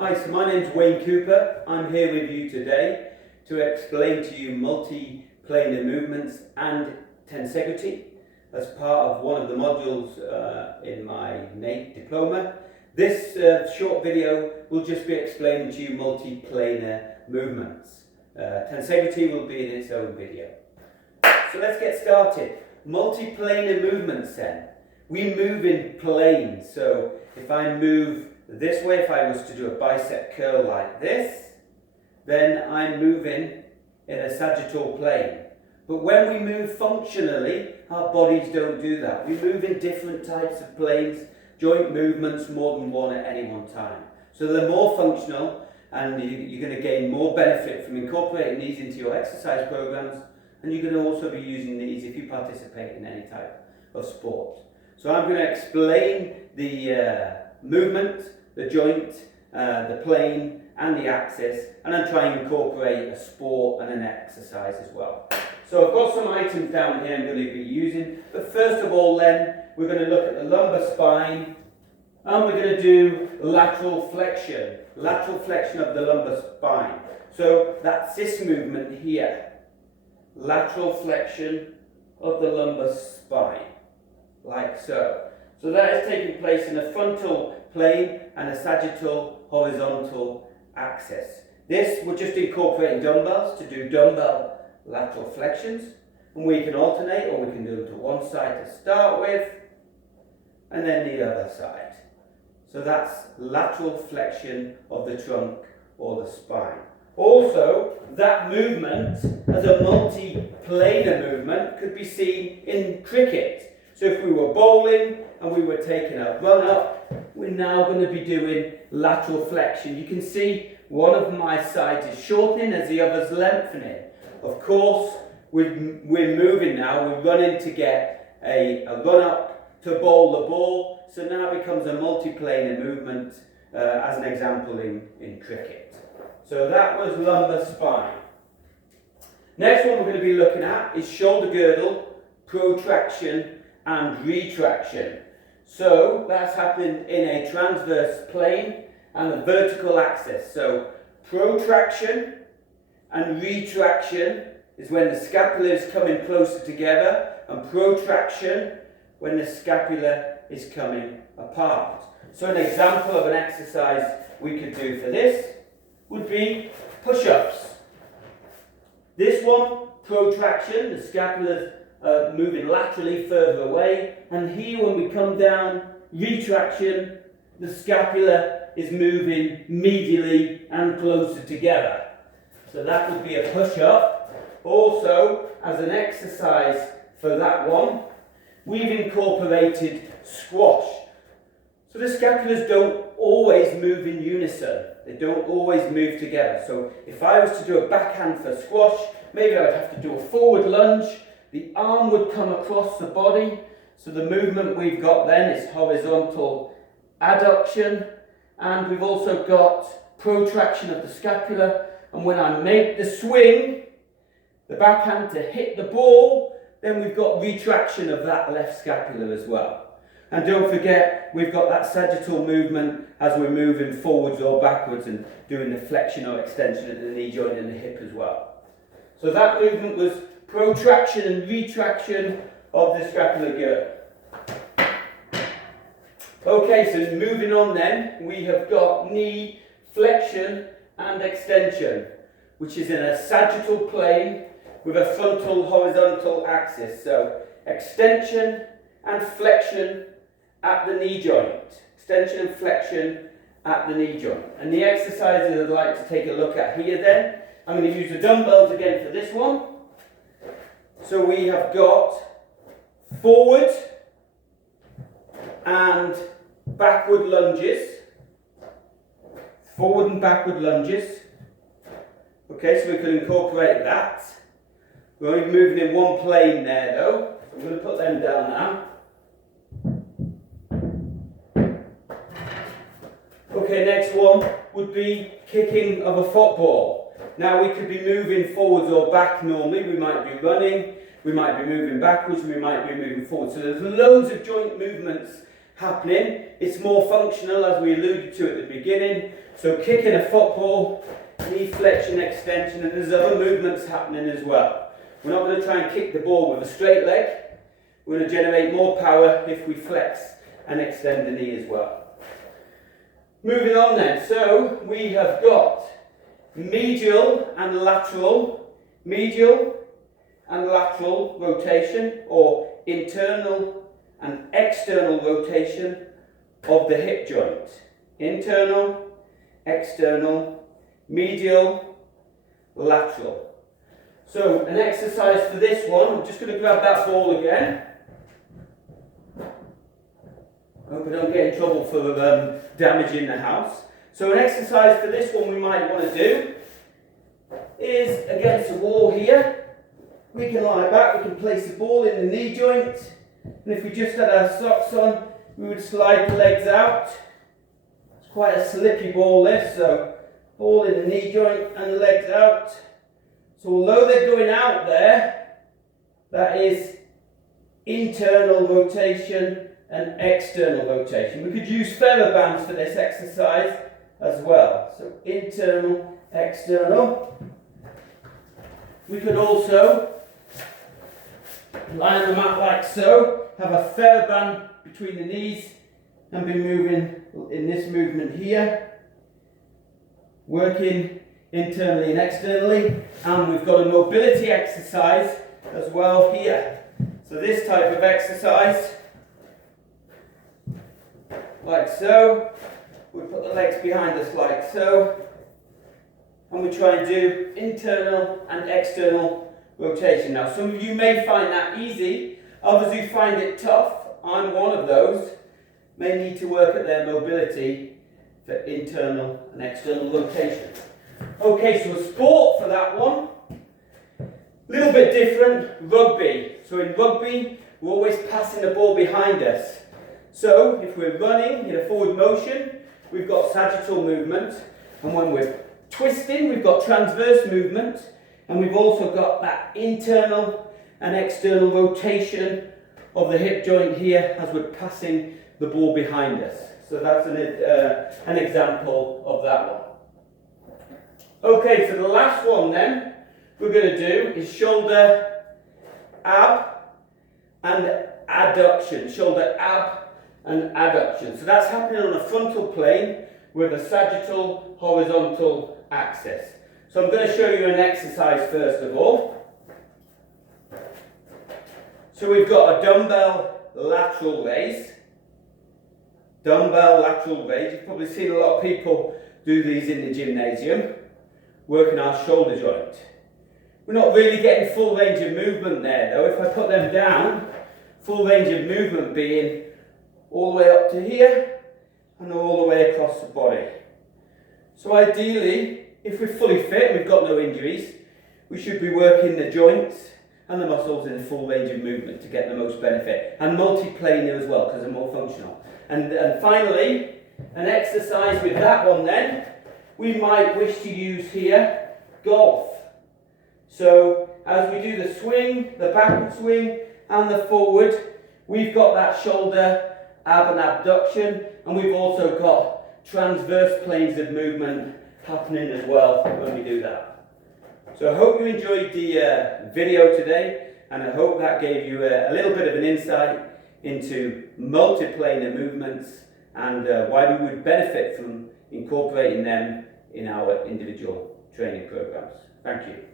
Hi, so my name's Wayne Cooper. I'm here with you today to explain to you multi-planar movements and tensegrity as part of one of the modules in my NATE diploma. This short video will just be explaining to you multi-planar movements. Tensegrity will be in its own video. So let's get started. Multi-planar movements then. We move in planes, so if I move this way, if I was to do a bicep curl like this, then I'm moving in a sagittal plane. But when we move functionally, our bodies don't do that. We move in different types of planes, joint movements, more than one at any one time. So they're more functional, and you're going to gain more benefit from incorporating these into your exercise programs, and you're going to also be using these if you participate in any type of sport. So I'm going to explain the movement, the joint, the plane and the axis, and then try and incorporate a sport and an exercise as well. So I've got some items down here I'm going to be using, but first of all then we're going to look at the lumbar spine, and we're going to do lateral flexion of the lumbar spine. So that's this movement here, lateral flexion of the lumbar spine, like so. So that is taking place in a frontal plane and a sagittal horizontal axis. This, we're just incorporating dumbbells to do dumbbell lateral flexions, and we can alternate, or we can do them to one side to start with and then the other side. So that's lateral flexion of the trunk or the spine. Also, that movement as a multi-planar movement could be seen in cricket. So if we were bowling and we were taking a run up, we're now going to be doing lateral flexion. You can see one of my sides is shortening as the other's lengthening. Of course, we're moving now, we're running to get a run up to bowl the ball. So now it becomes a multi-planar movement as an example in cricket. So that was lumbar spine. Next one we're going to be looking at is shoulder girdle, protraction and retraction. So that's happening in a transverse plane and a vertical axis. So protraction and retraction is when the scapula is coming closer together, and protraction when the scapula is coming apart. So an example of an exercise we could do for this would be push-ups. This one, protraction, the scapula's moving laterally further away, and here when we come down, retraction, the scapula is moving medially and closer together. So that would be a push-up. Also, as an exercise for that one, we've incorporated squash. So the scapulas don't always move in unison. They don't always move together. So if I was to do a backhand for squash, maybe I would have to do a forward lunge. The arm would come across the body. So the movement we've got then is horizontal adduction. And we've also got protraction of the scapula. And when I make the swing, the backhand to hit the ball, then we've got retraction of that left scapula as well. And don't forget, we've got that sagittal movement as we're moving forwards or backwards and doing the flexion or extension of the knee joint and the hip as well. So that movement was protraction and retraction of the scapular girdle. Okay, so moving on then, we have got knee flexion and extension, which is in a sagittal plane with a frontal horizontal axis. So extension and flexion at the knee joint. Extension and flexion at the knee joint. And the exercises I'd like to take a look at here then, I'm going to use the dumbbells again for this one. So we have got forward and backward lunges. Forward and backward lunges. Okay, so we can incorporate that. We're only moving in one plane there though. So I'm going to put them down now. Okay, next one would be kicking of a football. Now we could be moving forwards or back normally. We might be running, we might be moving backwards, we might be moving forward. So there's loads of joint movements happening. It's more functional, as we alluded to at the beginning. So kicking a football, knee flexion, extension, and there's other movements happening as well. We're not going to try and kick the ball with a straight leg. We're going to generate more power if we flex and extend the knee as well. Moving on then, so we have got medial and lateral rotation, or internal and external rotation of the hip joint. Internal, external, medial, lateral. So an exercise for this one, I'm just going to grab that ball again. Hope I don't get in trouble for damaging the house. So an exercise for this one we might want to do is against the wall here. We can lie back, we can place the ball in the knee joint, and if we just had our socks on, we would slide the legs out. It's quite a slippy ball this, so ball in the knee joint and the legs out. So although they're going out there, that is internal rotation and external rotation. We could use feather bands for this exercise as well. So internal, external. We could also lie on the mat like so, have a feather band between the knees and be moving in this movement here, working internally and externally. And we've got a mobility exercise as well here. So this type of exercise, like so, we put the legs behind us like so, and we try and do internal and external rotation. Now some of you may find that easy, others who find it tough, I'm one of those, may need to work at their mobility for internal and external rotation. Okay, so a sport for that one, a little bit different, rugby. So in rugby, we're always passing the ball behind us. So if we're running in a forward motion, we've got sagittal movement, and when we're twisting, we've got transverse movement, and we've also got that internal and external rotation of the hip joint here as we're passing the ball behind us. So that's an example of that one. Okay, so the last one then we're going to do is shoulder ab and adduction. Shoulder ab and adduction. So that's happening on a frontal plane with a sagittal horizontal axis. So I'm going to show you an exercise first of all. So we've got a dumbbell lateral raise. Dumbbell lateral raise. You've probably seen a lot of people do these in the gymnasium, working our shoulder joint. We're not really getting full range of movement there though. If I put them down, full range of movement being all the way up to here and all the way across the body. So ideally, if we're fully fit, we've got no injuries, we should be working the joints and the muscles in a full range of movement to get the most benefit. And multi-planar as well, because they're more functional. And finally, an exercise with that one then, we might wish to use here, golf. So as we do the swing, the backward swing and the forward, we've got that shoulder ab and abduction, and we've also got transverse planes of movement happening as well when we do that. So I hope you enjoyed the video today, and I hope that gave you a little bit of an insight into multi-planar movements and why we would benefit from incorporating them in our individual training programs. Thank you.